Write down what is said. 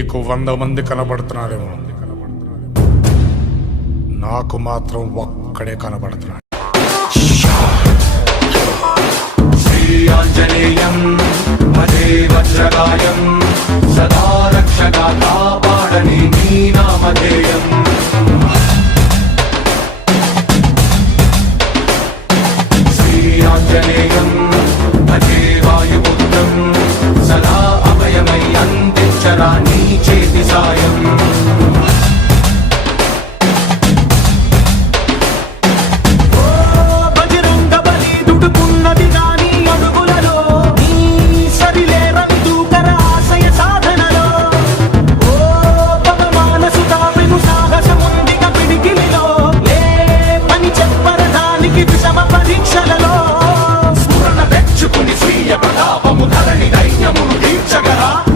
నీకు 100 మంది కనబడుతున్నారేమో, నాకు మాత్రం ఒక్కడే కనబడుతున్నాడు. శ్రీయాంజనేయం మదే వజ్రగాయం సదా రక్షగా కాపాడని నీ నామధేయం. శ్రీయాంజనేయం మదే వాయుపుత్రం సదా అభయమై అందించరా నీ చేతి సాయం.